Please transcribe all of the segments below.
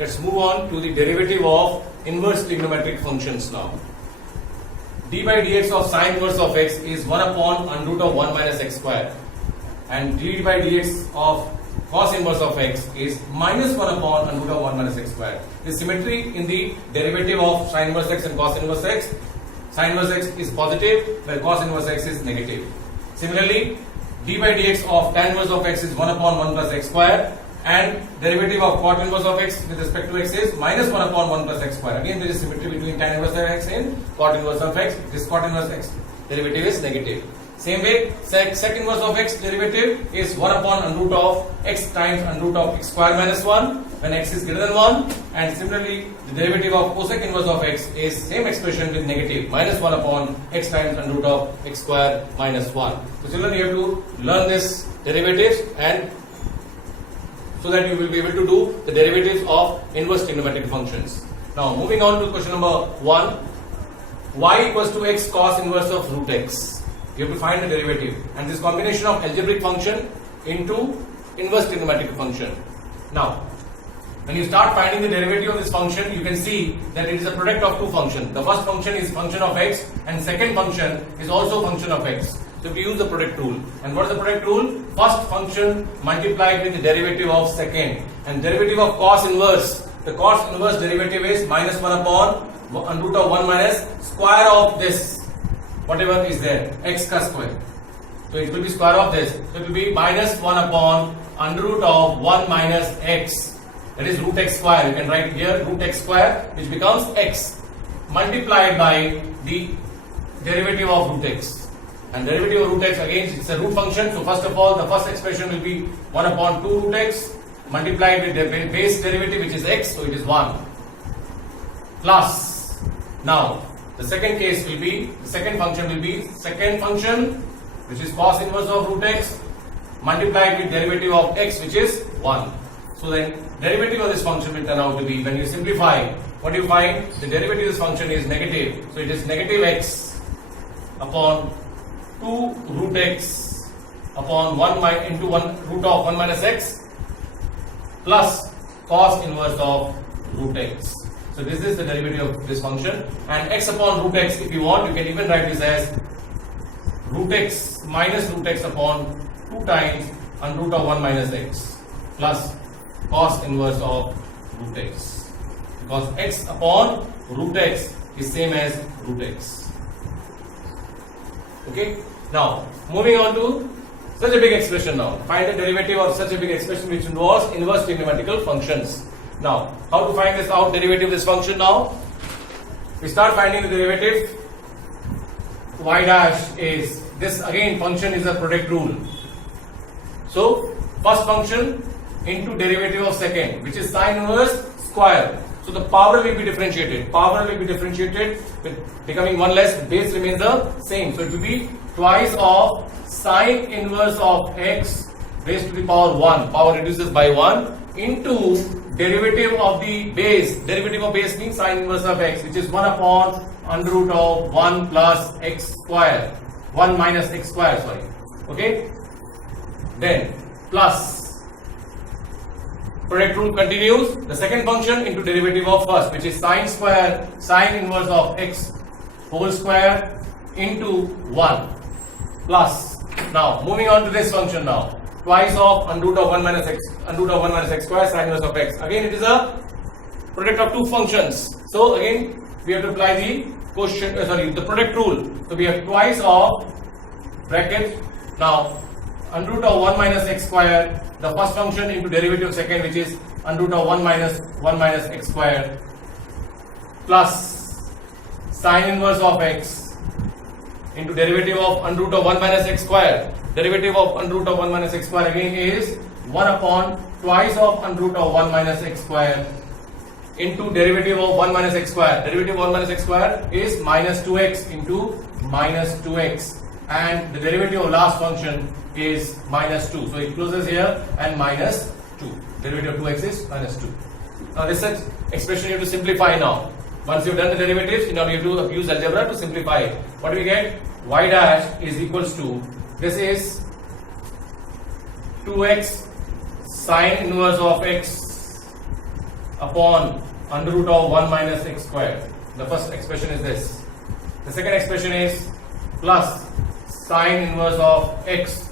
Let's move on to the derivative of inverse trigonometric functions now. D by dx of sine inverse of x is 1 upon under root of 1 minus x square, and d by dx of cos inverse of x is minus 1 upon under root of 1 minus x square. The symmetry in the derivative of sine inverse x and cos inverse x, sine inverse x is positive where cos inverse x is negative. Similarly, d by dx of tan inverse of x is 1 upon 1 plus x square, and derivative of cot inverse of x with respect to x is minus 1 upon 1 plus x square. Again, there is symmetry between tan inverse of x and cot inverse of x. This cot inverse x derivative is negative. Same way, sec inverse of x derivative is 1 upon under root of x times under root of x square minus 1 when x is greater than 1, and similarly the derivative of cosec inverse of x is same expression with negative minus 1 upon x times under root of x square minus 1. So children, you have to learn this derivatives and so that you will be able to do the derivatives of inverse trigonometric functions. Now moving on to question number 1, y equals to x cos inverse of root x. You have to find the derivative, and this combination of algebraic function into inverse trigonometric function. Now when you start finding the derivative of this function, you can see that it is a product of two functions. The first function is function of x, and second function is also function of x. So we use the product rule. And what is the product rule? First function multiplied with the derivative of second, and derivative of cos inverse. The cos inverse derivative is minus 1 upon under root of 1 minus square of this, whatever is there, x square. So it will be square of this. So it will be minus 1 upon under root of 1 minus x. That is root x square. You can write here root x square, which becomes x multiplied by the derivative of root x. And derivative of root x, again it's a root function. So first of all, the first expression will be 1 upon 2 root x multiplied with the base derivative, which is x. So it is 1 plus. Now the second case will be, the second function will be second function, which is cos inverse of root x multiplied with derivative of x, which is 1. So then derivative of this function will turn out to be, when you simplify, what you find, the derivative of this function is negative. So it is negative x upon 2 root x upon 1 into 1 root of 1 minus x plus cos inverse of root x. So this is the derivative of this function, and x upon root x, if you want, you can even write this as root x minus root x upon 2 times under root of 1 minus x plus cos inverse of root x, because x upon root x is same as root x. Okay. Now moving on to such a big expression now. Find the derivative of such a big expression which involves inverse trigonometrical functions. Now how to find this out, derivative of this function? Now we start finding the derivative. Y dash is this, again function is a product rule. So first function into derivative of second, which is sine inverse square. So the power will be differentiated. Power will be differentiated with becoming 1 less. Base remains the same. So it will be twice of sine inverse of x raised to the power 1. Power reduces by 1 into derivative of the base. Derivative of base means sine inverse of x, which is 1 upon under root of 1 plus x square. 1 minus x square, sorry. Okay. Then plus. Product rule continues. The second function into derivative of first, which is sine square, sine inverse of x whole square into 1 plus. Now moving on to this function now. Twice of under root of 1 minus x, under root of 1 minus x square, sine inverse of x. Again it is a product of two functions. So again we have to apply the quotient, the product rule. So we have twice of bracket. Now under root of 1 minus x square, the first function into derivative of second, which is under root of 1 minus x square plus sine inverse of x into derivative of under root of 1 minus x square. Derivative of under root of 1 minus x square again is 1 upon twice of under root of 1 minus x square into derivative of 1 minus x square. Derivative of 1 minus x square is minus 2x into minus 2x, and the derivative of last function is minus 2. So it closes here and minus 2. Derivative of 2x is minus 2. Now this expression you have to simplify now. Once you have done the derivatives, now you have to use algebra to simplify it. What do we get? Y dash is equals to, this is 2x sine inverse of x upon under root of 1 minus x square. The first expression is this. The second expression is plus sine inverse of x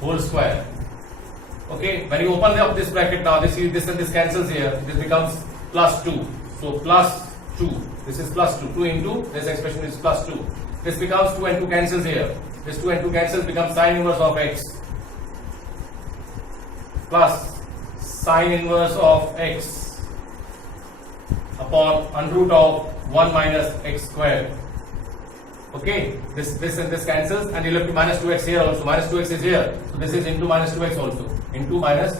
whole square. Okay, when you open up this bracket now, this and this cancels here. This becomes plus 2. So plus 2. This is plus 2. 2 into this expression is plus 2. This becomes 2 and 2 cancels here. This 2 and 2 cancels, becomes sine inverse of x plus sine inverse of x upon under root of 1 minus x square. Okay, this and this cancels, and you'll have to minus 2x here also. Minus 2x is here, so this is into minus 2x also. Into minus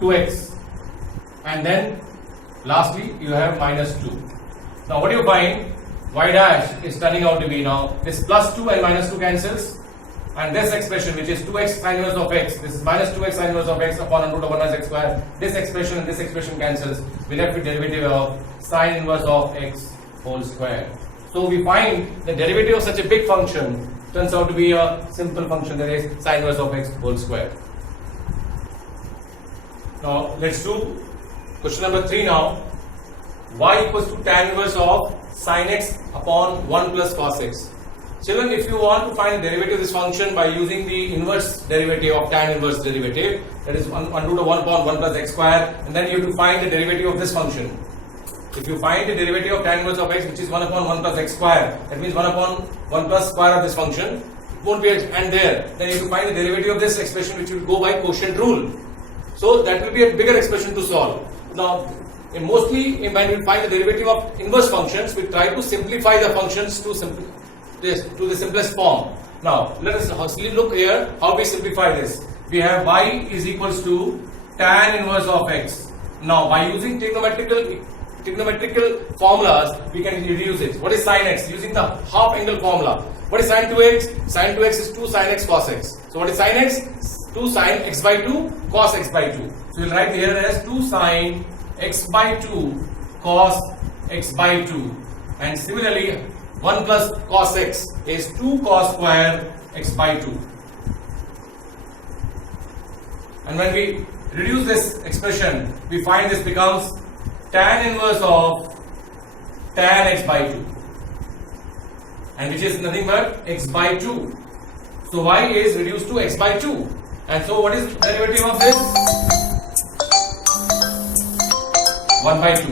2x, and then lastly you have minus 2. Now what do you find? Y dash is turning out to be now this plus 2 and minus 2 cancels, and this expression which is 2x sine inverse of x, this is minus 2x sine inverse of x upon under root of 1 minus x square. This expression and this expression cancels. We left with derivative of sine inverse of x whole square. So we find the derivative of such a big function turns out to be a simple function, that is sine inverse of x whole square. Now let's do question number 3 now. Y equals to tan inverse of sin x upon 1 plus cos x. Children, if you want to find the derivative of this function by using the inverse derivative of tan inverse derivative, that is 1 root of 1 upon 1 plus x square, and then you have to find the derivative of this function. If you find the derivative of tan inverse of x, which is 1 upon 1 plus x square, that means 1 upon 1 plus square of this function, it won't be and there. Then you have to find the derivative of this expression, which will go by quotient rule. So that will be a bigger expression to solve. Now, mostly when we find the derivative of inverse functions, we try to simplify the functions to the simplest form. Now, let us look here how we simplify this. We have y is equals to tan inverse of x. Now, by using trigonometrical formulas, we can reduce it. What is sin x? Using the half angle formula. What is sin 2x? Sin 2x is 2 sin x cos x. So what is sin x? 2 sin x by 2 cos x by 2. So we'll write here as 2 sin x by 2 cos x by 2. And similarly, 1 plus cos x is 2 cos square x by 2. And when we reduce this expression, we find this becomes tan inverse of tan x by 2, and which is nothing but x by 2. So y is reduced to x by 2. And so what is the derivative of this? 1 by 2.